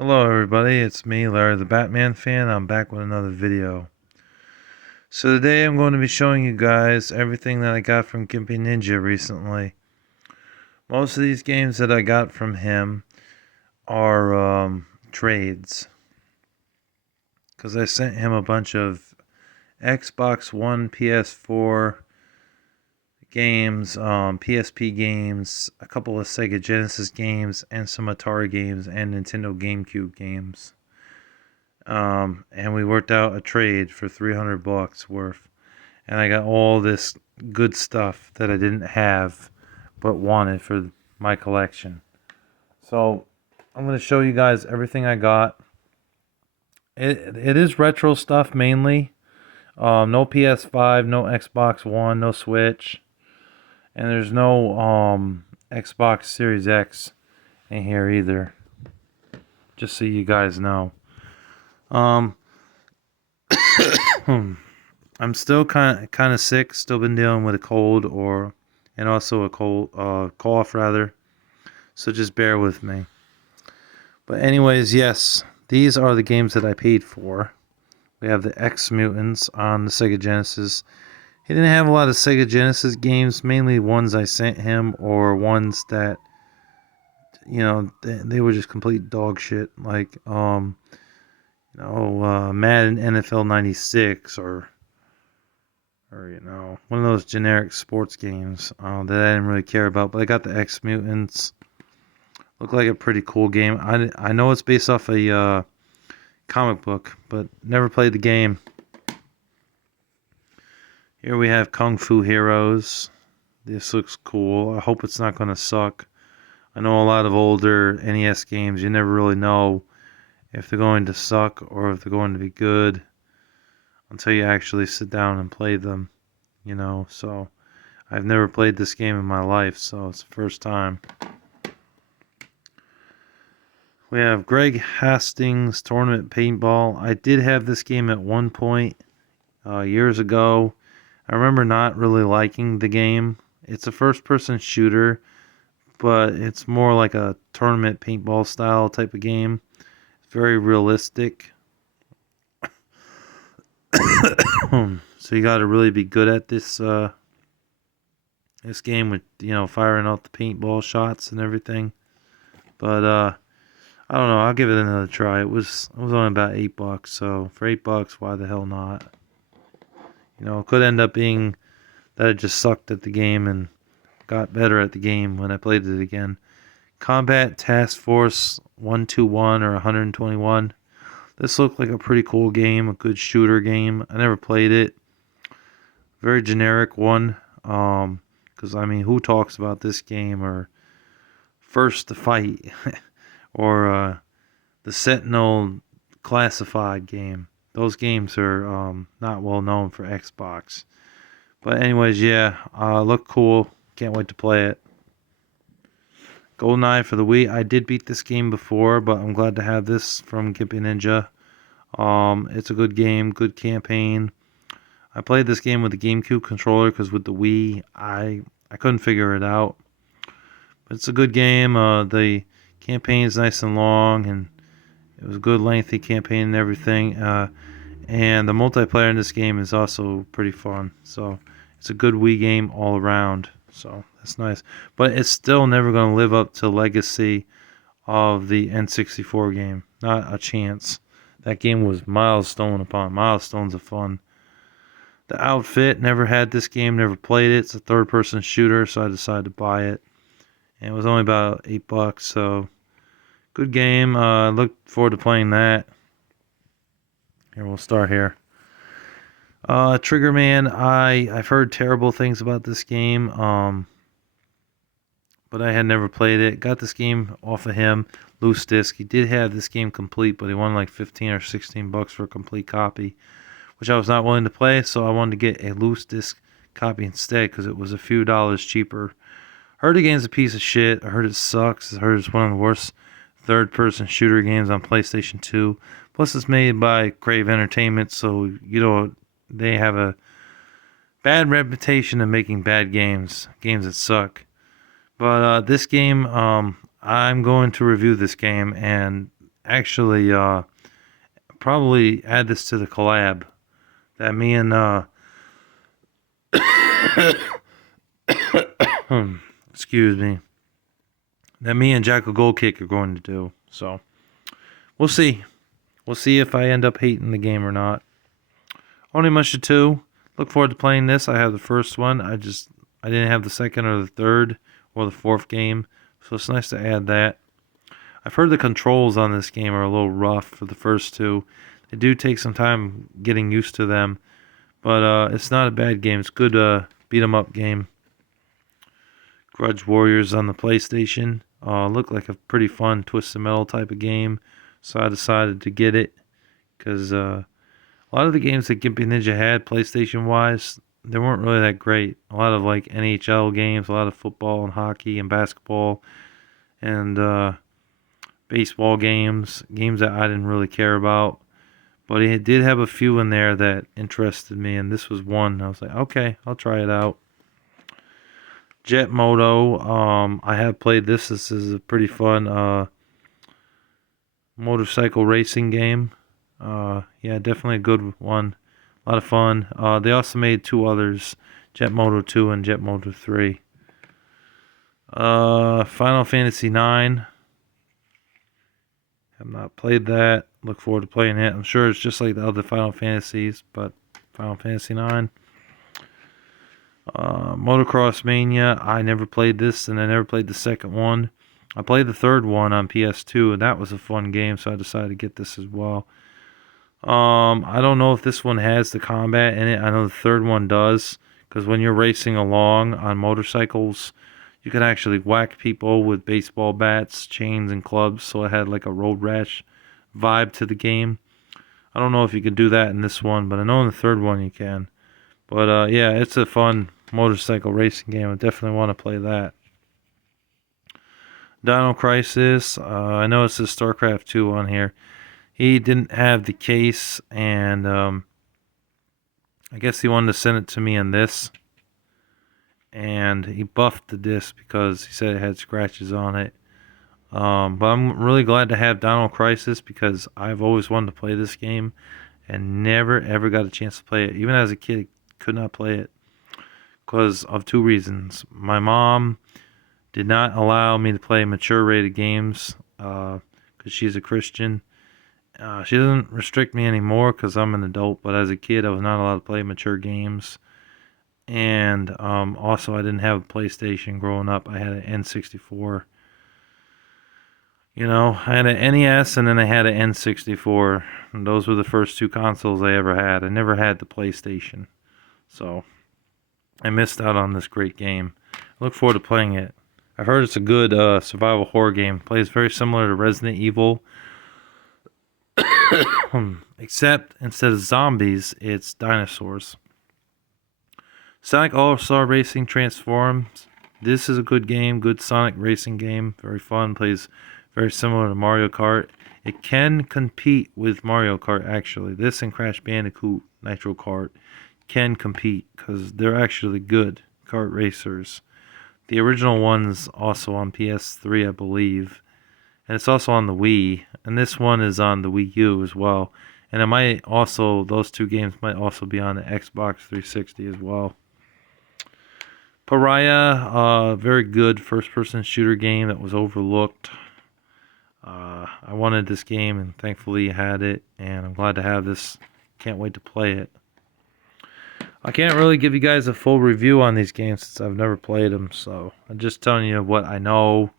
Hello everybody, it's me, Larry the Batman fan. I'm back with another video. So today I'm going to be showing you guys everything that I got from Gimpy Ninja recently. Most of these games that I got from him are trades. Because I sent him a bunch of Xbox One, PS4 games, PSP games, a couple of Sega Genesis games, and some Atari games and Nintendo GameCube games. And we worked out a trade for $300 worth, and I got all this good stuff that I didn't have but wanted for my collection. So I'm going to show you guys everything I got. It is retro stuff mainly. No PS5, no Xbox One, no Switch, and there's no Xbox Series X in here either. Just so you guys know. Um, I'm still kind of sick. Still been dealing with a cold and also a cough rather. So just bear with me. But anyways, yes, these are the games that I paid for. We have the X Mutants on the Sega Genesis. He didn't have a lot of Sega Genesis games, mainly ones I sent him or ones that they were just complete dog shit, like Madden NFL 96 or one of those generic sports games that I didn't really care about. But I got the X Mutants. Looked like a pretty cool game. I know it's based off a comic book, but never played the game. Here we have Kung Fu Heroes. This looks cool. I hope it's not going to suck. I know a lot of older NES games, you never really know if they're going to suck or if they're going to be good until you actually sit down and play them, So I've never played this game in my life, so it's the first time. We have Greg Hastings Tournament Paintball. I did have this game at one point years ago. I remember not really liking the game. It's a first-person shooter, but it's more like a tournament paintball style type of game. It's very realistic. So you got to really be good at this game with firing out the paintball shots and everything. But I don't know. I'll give it another try. It was only about $8, so for $8, why the hell not? It could end up being that I just sucked at the game and got better at the game when I played it again. Combat Task Force 121 or 121. This looked like a pretty cool game, a good shooter game. I never played it. Very generic one. Because, who talks about this game or First to Fight or the Sentinel Classified game. Those games are not well known for Xbox. But anyways, yeah, look cool. Can't wait to play it. GoldenEye for the Wii. I did beat this game before, but I'm glad to have this from Gimpy Ninja. It's a good game, good campaign. I played this game with the GameCube controller because with the Wii, I couldn't figure it out. But it's a good game. The campaign is nice and long, and it was a good lengthy campaign and everything. And the multiplayer in this game is also pretty fun. So it's a good Wii game all around. So that's nice. But it's still never going to live up to legacy of the N64 game. Not a chance. That game was milestone upon milestones of fun. The Outfit, never had this game, never played it. It's a third-person shooter, so I decided to buy it. And it was only about $8, so good game. Look forward to playing that. Here, we'll start here. Triggerman, I've heard terrible things about this game, but I had never played it. Got this game off of him, loose disc. He did have this game complete, but he wanted like $15 or $16 for a complete copy, which I was not willing to play, so I wanted to get a loose disc copy instead because it was a few dollars cheaper. Heard the game's a piece of shit. I heard it sucks. I heard it's one of the worst third-person shooter games on PlayStation 2. Plus, it's made by Crave Entertainment, so they have a bad reputation of making bad games that suck. But this game, I'm going to review this game, and actually probably add this to the collab that me and excuse me, that me and Jackal Goldkick are going to do. So we'll see. We'll see if I end up hating the game or not. Onimusha 2. Look forward to playing this. I have the first one. I didn't have the second or the third or the fourth game. So it's nice to add that. I've heard the controls on this game are a little rough for the first two. They do take some time getting used to them. But it's not a bad game. It's a good beat 'em up game. Grudge Warriors on the PlayStation. Looked like a pretty fun Twisted Metal type of game. So I decided to get it. Because a lot of the games that Gimpy Ninja had, PlayStation-wise, they weren't really that great. A lot of like NHL games, a lot of football and hockey and basketball. And baseball games that I didn't really care about. But it did have a few in there that interested me, and this was one. I was like, okay, I'll try it out. Jet Moto, I have played this. This is a pretty fun motorcycle racing game. Yeah, definitely a good one. A lot of fun. They also made two others, Jet Moto 2 and Jet Moto 3. Final Fantasy 9. Have not played that. Look forward to playing it. I'm sure it's just like the other Final Fantasies, but Final Fantasy 9. Motocross Mania. I never played this, and I never played the second one. I played the third one on PS2, and that was a fun game, so I decided to get this as well. I don't know if this one has the combat in it. I know the third one does, because when you're racing along on motorcycles, you can actually whack people with baseball bats, chains, and clubs, so it had like a road rash vibe to the game. I don't know if you can do that in this one, but I know in the third one you can. But yeah, it's a fun motorcycle racing game. I definitely want to play that. Dino Crisis. I know it says StarCraft 2 on here. He didn't have the case, and I guess he wanted to send it to me in this. And he buffed the disc because he said it had scratches on it. But I'm really glad to have Dino Crisis because I've always wanted to play this game and never ever got a chance to play it. Even as a kid, could not play it because of two reasons. My mom did not allow me to play mature rated games because she's a Christian. She doesn't restrict me anymore because I'm an adult, but as a kid I was not allowed to play mature games. And also I didn't have a PlayStation growing up. I had an N64. You know, I had an NES and then I had an N64. And those were the first two consoles I ever had. I never had the PlayStation. So I missed out on this great game. I look forward to playing it. I've heard it's a good survival horror game. Plays very similar to Resident Evil. Except instead of zombies, it's dinosaurs. Sonic All-Star Racing Transforms. This is a good game. Good Sonic racing game. Very fun. Plays very similar to Mario Kart. It can compete with Mario Kart, actually. This and Crash Bandicoot Nitro Kart can compete because they're actually good kart racers. The original one's also on PS3, I believe. And it's also on the Wii. And this one is on the Wii U as well. And it might also, those two games might also be on the Xbox 360 as well. Pariah, very good first-person shooter game that was overlooked. I wanted this game, and thankfully I had it, and I'm glad to have this. Can't wait to play it. I can't really give you guys a full review on these games since I've never played them, so I'm just telling you what I know,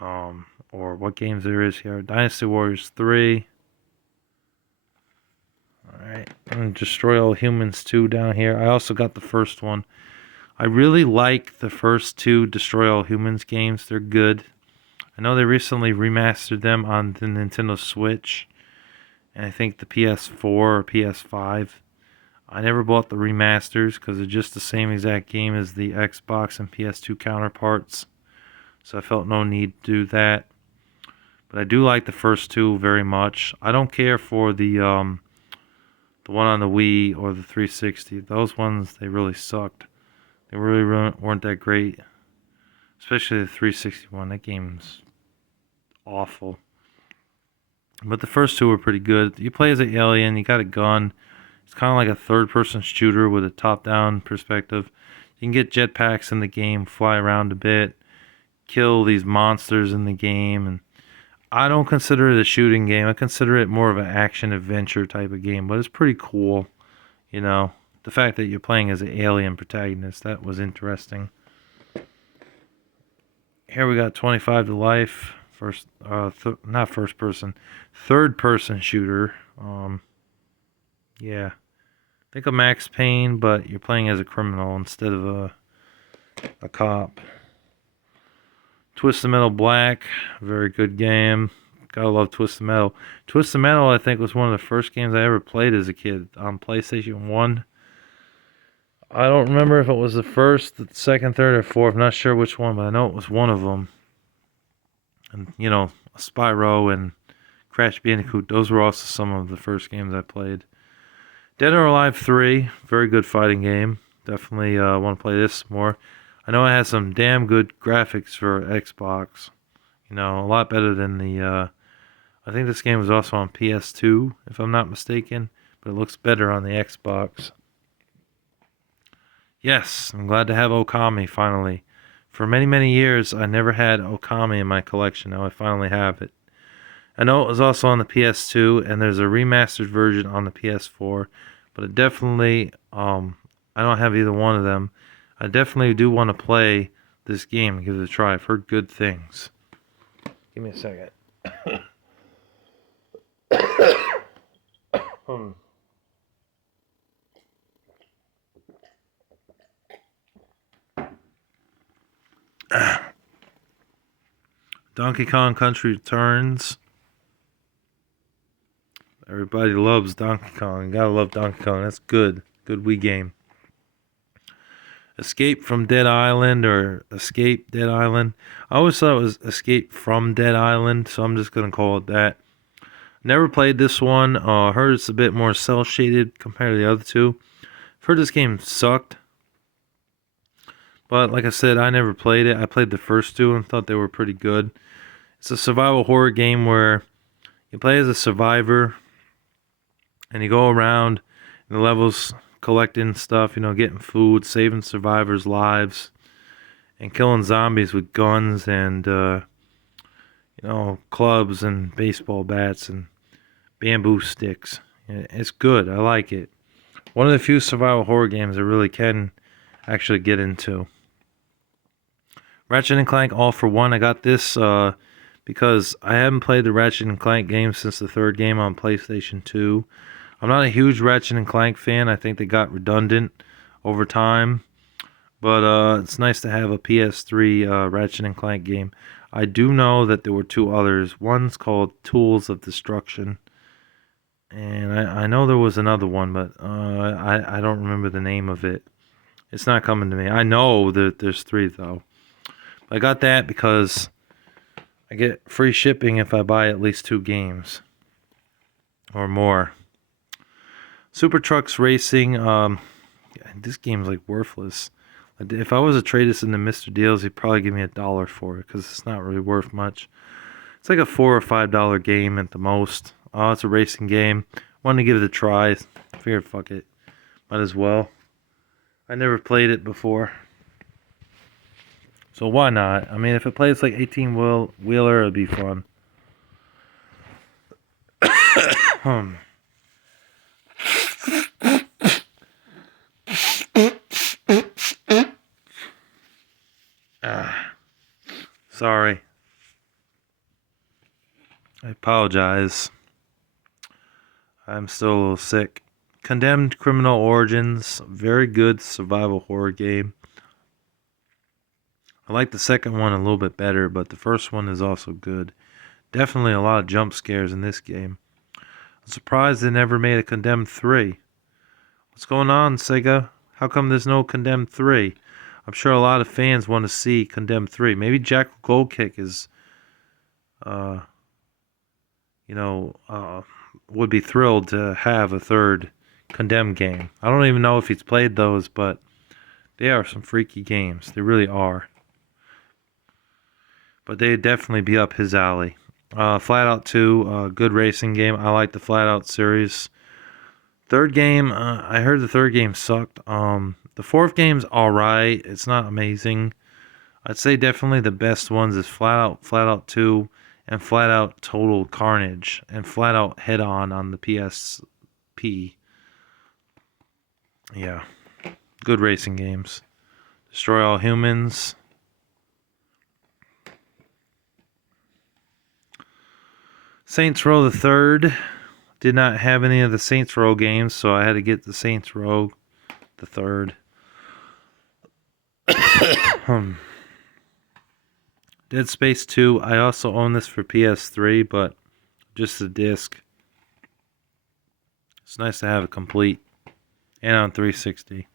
or what games there is here. Dynasty Warriors 3. Alright, and Destroy All Humans 2 down here. I also got the first one. I really like the first two Destroy All Humans games. They're good. I know they recently remastered them on the Nintendo Switch, and I think the PS4 or PS5. I never bought the remasters because they're just the same exact game as the Xbox and PS2 counterparts, so I felt no need to do that. But I do like the first two very much. I don't care for the one on the Wii or the 360. Those ones, they really sucked. They really weren't that great. Especially the 360 one. That game's awful. But the first two were pretty good. You play as an alien, you got a gun. It's kind of like a third-person shooter with a top-down perspective. You can get jetpacks in the game, fly around a bit, kill these monsters in the game, and I don't consider it a shooting game. I consider it more of an action-adventure type of game, but it's pretty cool, you know. The fact that you're playing as an alien protagonist, that was interesting. Here we got 25 to Life, not first person, third person shooter. Yeah, think of Max Payne, but you're playing as a criminal instead of a cop. Twisted Metal Black, very good game. Gotta love Twisted Metal. Twisted Metal, I think, was one of the first games I ever played as a kid on PlayStation 1. I don't remember if it was the first, the second, third, or fourth. I'm not sure which one, but I know it was one of them. And, you know, Spyro and Crash Bandicoot, those were also some of the first games I played. Dead or Alive 3, very good fighting game. Definitely want to play this more. I know it has some damn good graphics for Xbox. You know, a lot better than the... I think this game was also on PS2, if I'm not mistaken. But it looks better on the Xbox. Yes, I'm glad to have Okami finally. For many, many years, I never had Okami in my collection. Now I finally have it. I know it was also on the PS2, and there's a remastered version on the PS4. But it definitely, I don't have either one of them. I definitely do want to play this game and give it a try. I've heard good things. Give me a second. Donkey Kong Country Returns. Everybody loves Donkey Kong. You gotta love Donkey Kong. That's good. Good Wii game. Escape from Dead Island or Escape Dead Island. I always thought it was Escape from Dead Island, so I'm just gonna call it that. Never played this one. Heard it's a bit more cel shaded compared to the other two. Heard this game sucked. But like I said, I never played it. I played the first two and thought they were pretty good. It's a survival horror game where you play as a survivor and you go around in the levels collecting stuff, you know, getting food, saving survivors' lives, and killing zombies with guns and, you know, clubs and baseball bats and bamboo sticks. It's good. I like it. One of the few survival horror games I really can actually get into. Ratchet & Clank All for One. I got this because I haven't played the Ratchet & Clank game since the third game on PlayStation 2. I'm not a huge Ratchet & Clank fan. I think they got redundant over time. But it's nice to have a PS3 Ratchet & Clank game. I do know that there were two others. One's called Tools of Destruction. And I know there was another one, but I don't remember the name of it. It's not coming to me. I know that there's three, though. I got that because I get free shipping if I buy at least 2 games. Or more. Super Trucks Racing. This game's like worthless. If I was to trade this into Mr. Deals, he'd probably give me $1 for it because it's not really worth much. It's like a $4 or $5 game at the most. Oh, it's a racing game. Wanted to give it a try. Figured, fuck it. Might as well. I never played it before. So why not? I mean, if it plays like 18-wheeler, it'd be fun. Sorry. I apologize. I'm still a little sick. Condemned Criminal Origins. Very good survival horror game. I like the second one a little bit better, but the first one is also good. Definitely a lot of jump scares in this game. I'm surprised they never made a Condemned 3. What's going on, Sega? How come there's no Condemned 3? I'm sure a lot of fans want to see Condemned 3. Maybe Jack Goldkick is, would be thrilled to have a third Condemned game. I don't even know if he's played those, but they are some freaky games. They really are. But they'd definitely be up his alley. Flatout 2, good racing game. I like the Flatout series. Third game, I heard the third game sucked. The fourth game's alright. It's not amazing. I'd say definitely the best ones is Flatout 2, and Flatout Total Carnage, and Flatout Head On the PSP. Yeah, good racing games. Destroy All Humans. Saints Row the Third. Did not have any of the Saints Row games, so I had to get the Saints Row the Third. Dead Space 2. I also own this for PS3, but just the disc. It's nice to have it complete. And on 360.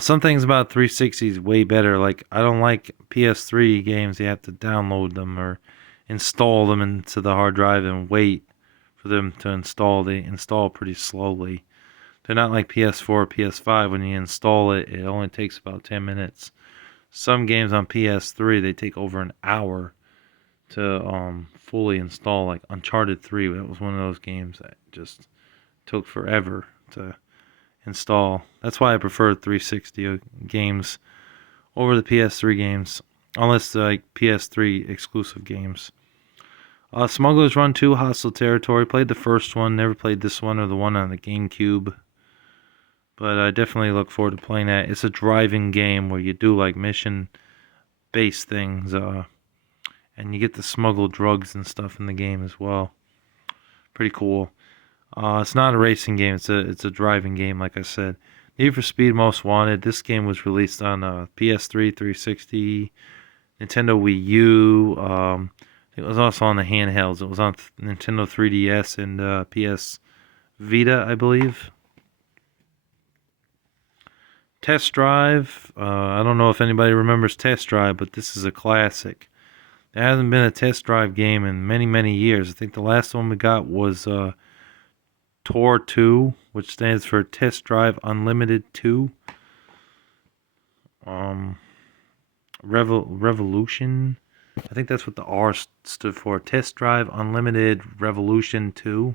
Some things about 360 is way better. Like, I don't like PS3 games. You have to download them or install them into the hard drive and wait for them to install. They install pretty slowly. They're not like PS4 or PS5. When you install it, it only takes about 10 minutes. Some games on PS3, they take over an hour to fully install. Like Uncharted 3, that was one of those games that just took forever to install. That's why I prefer 360 games over the PS3 games, unless they're like PS3 exclusive games. Smuggler's Run 2, Hostile Territory. Played the first one, never played this one or the one on the GameCube. But I definitely look forward to playing that. It's a driving game where you do like mission-based things, and you get to smuggle drugs and stuff in the game as well. Pretty cool. It's not a racing game. It's a driving game, like I said. Need for Speed Most Wanted. This game was released on PS3, 360, Nintendo Wii U. It was also on the handhelds. It was on Nintendo 3DS and PS Vita, I believe. Test Drive. I don't know if anybody remembers Test Drive, but this is a classic. There hasn't been a Test Drive game in many, many years. I think the last one we got was TOR 2, which stands for Test Drive Unlimited 2. Revolution. I think that's what the R stood for. Test Drive Unlimited Revolution 2.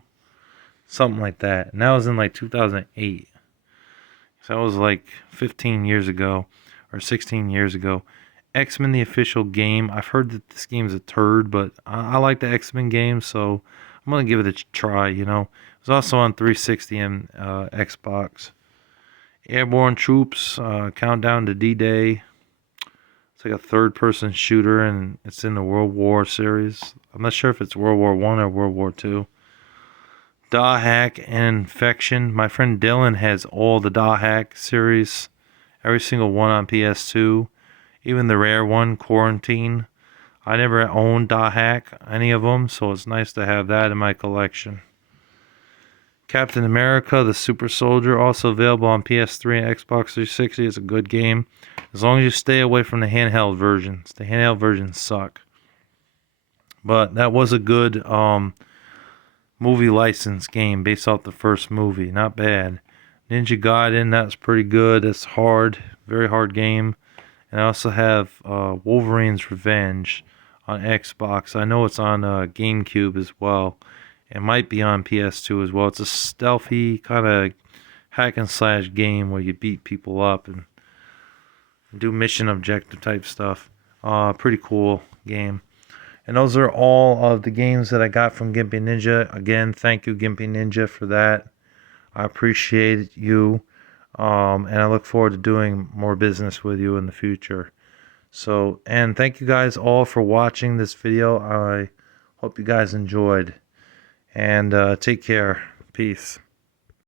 Something like that. And that was in like 2008. So that was like 15 years ago. Or 16 years ago. X-Men the official game. I've heard that this game's a turd, but I like the X-Men game, so I'm going to give it a try, you know. It was also on 360 and Xbox. Airborne Troops, Countdown to D-Day. It's like a third-person shooter, and it's in the World War series. I'm not sure if it's World War I or World War II. Dawhack and Infection. My friend Dylan has all the Dawhack series. Every single one on PS2. Even the rare one, Quarantine. I never owned Dawhack, any of them, so it's nice to have that in my collection. Captain America, the Super Soldier, also available on PS3 and Xbox 360. It's a good game, as long as you stay away from the handheld versions. The handheld versions suck. But that was a good movie license game based off the first movie. Not bad. Ninja Gaiden, that's pretty good. That's hard. Very hard game. And I also have Wolverine's Revenge on Xbox. I know it's on GameCube as well. It might be on PS2 as well. It's a stealthy kind of hack and slash game where you beat people up and do mission objective type stuff. Pretty cool game. And those are all of the games that I got from Gimpy Ninja. Again, thank you, Gimpy Ninja, for that. I appreciate you. And I look forward to doing more business with you in the future. So, and thank you guys all for watching this video. I hope you guys enjoyed. And take care. Peace.